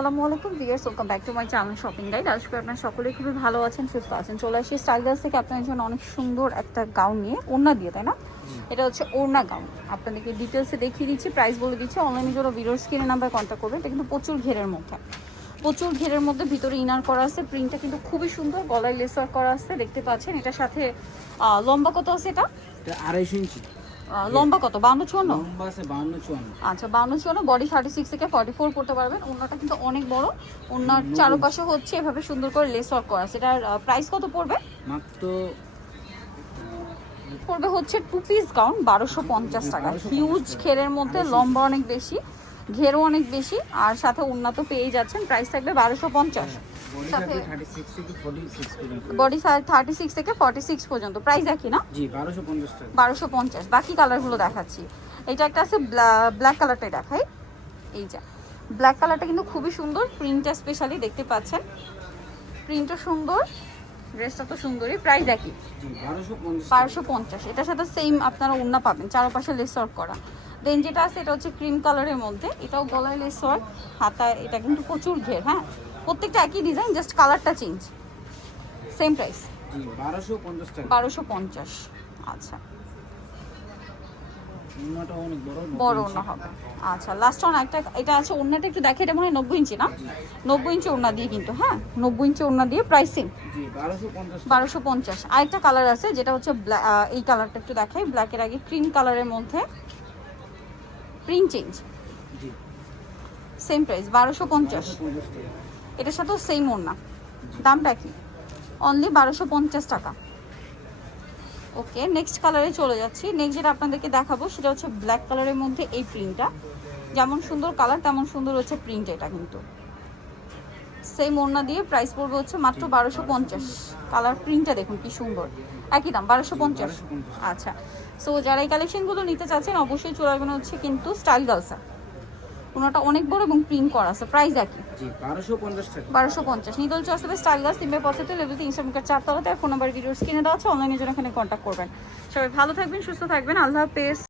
আসসালামু আলাইকুম viewers, welcome back to my channel shopping guide. আজকে আপনারা সকলেই খুবই ভালো আছেন, সুস্থ আছেন। চলে আসি স্টাইল গার্লস থেকে আপনাদের জন্য অনেক সুন্দর একটা গাউন নিয়ে, ওড়না দিয়ে, তাই না? এটা হচ্ছে ওড়না গাউন। আপনাদেরকে ডিটেলসে দেখিয়ে দিচ্ছি, প্রাইস বলে দিচ্ছি। অনলাইনে যারা ভিডিওর স্ক্রিনে নাম্বার কন্ট্যাক্ট করবেন। এটা কিন্তু প্রচুর ঘেরের মধ্যে ভিতরে ইনার করা আছে। প্রিন্টটা কিন্তু খুবই সুন্দর, গলায় লেস ওয়ার্ক করা আছে, দেখতে পাচ্ছেন। এটার সাথে লম্বা কত আছে? এটা 2.5 ইঞ্চি। লম্বা কত? 52-54? লম্বা আছে 52-54। আচ্ছা, 52-54। বডি 36 থেকে 44 করতে পারবেন। ওড়নাটা কিন্তু অনেক বড়। ওড়নার চারপাশে হচ্ছে এভাবে সুন্দর করে লেস ওয়ার্ক করা আছে। এটার প্রাইস কত পড়বে? মাত্র পড়বে হচ্ছে 2 পিস গাউন 1250 টাকা। হিউজ ঘেরের মধ্যে, লম্বা অনেক বেশি, ঘেরও অনেক বেশি, আর সাথে ওড়না তো পেয়ে যাচ্ছেন। প্রাইস থাকবে 1250। সাথে বডি 36 থেকে 46 পর্যন্ত। প্রাইস একই না? জি, 1250 টাকা। 1250। বাকি কালারগুলো দেখাচ্ছি। এটা একটা আছে ব্ল্যাক কালারটাই দেখাই। এই যে ব্ল্যাক কালারটা কিন্তু খুবই সুন্দর, প্রিন্টটা স্পেশালি দেখতে পাচ্ছেন। প্রিন্টটা সুন্দর, ড্রেসটা তো সুন্দরই। প্রাইস একই, জি, 1250। 1250। এটার সাথে সেম আপনারা ওড়না পাবেন, চারপাশে লেস ওয়ার্ক করা। দেন যেটা আছে এটা হচ্ছে ক্রিম কালারের মধ্যে, এটাও গলায় লেস ওয়ার্ক, হাতায়। এটা কিন্তু প্রচুর ঘের, হ্যাঁ, প্রত্যেকটা একই ডিজাইন, জাস্ট কালারটা চেঞ্জ। সেম প্রাইস, জি, 1250 টাকা। 1250। আচ্ছা, ওড়নাটা অনেক বড় ওড়না হবে। আচ্ছা, লাস্ট ওয়ান একটা, এটা আছে ওড়নাটা একটু দেখে। এটা মনে হয় 90 ইঞ্চি না? 90 ইঞ্চি ওড়না দিয়ে কিন্তু, হ্যাঁ, 90 ইঞ্চি ওড়না দিয়ে। প্রাইসিং জি, 1250। 1250। আরেকটা কালার আছে যেটা হচ্ছে এই কালারটা একটু দেখাই। ব্ল্যাকের আগে ক্রিম কালারের মধ্যে, প্রিন্ট চেঞ্জ। জি, সেম প্রাইস 1250। 1250 টাকা। এটার সাথেও সেম ওড়না, দামটা কি? অনলি 1250 টাকা। ওকে, নেক্সট কালারে চলে যাচ্ছি। নেক্সট যেটা আপনাদেরকে দেখাবো সেটা হচ্ছে ব্ল্যাক কালারের মধ্যে এই প্রিন্টটা। যেমন সুন্দর কালার তেমন সুন্দর হচ্ছে প্রিন্ট। এটা কিন্তু সেম ওড়না দিয়ে। প্রাইস পড়বে হচ্ছে মাত্র 1250। কালার প্রিন্টটা দেখুন কি সুন্দর, একই দাম 1250। আচ্ছা, সো যারা এই কালেকশনগুলো নিতে চাচ্ছেন অবশ্যই চলে আসবেন হচ্ছে কিন্তু স্টাইল গার্লসে। ওনাটা অনেক বড় এবং প্রিন্ট করা আছে। প্রাইস একই, জি, 1250 টাকা। 1250। নিদল চয়েস হবে স্টাইল গার্লস, তিনবার পঁচাত্তর লেভেল 3 4 তলাতে। ফোন নাম্বার ভিডিওর স্ক্রিনে দেওয়া আছে, অনলাইনে জন্য এখানে কন্ট্যাক্ট করবেন। সবাই ভালো থাকবেন, সুস্থ থাকবেন, আল্লাহ হাফেজ।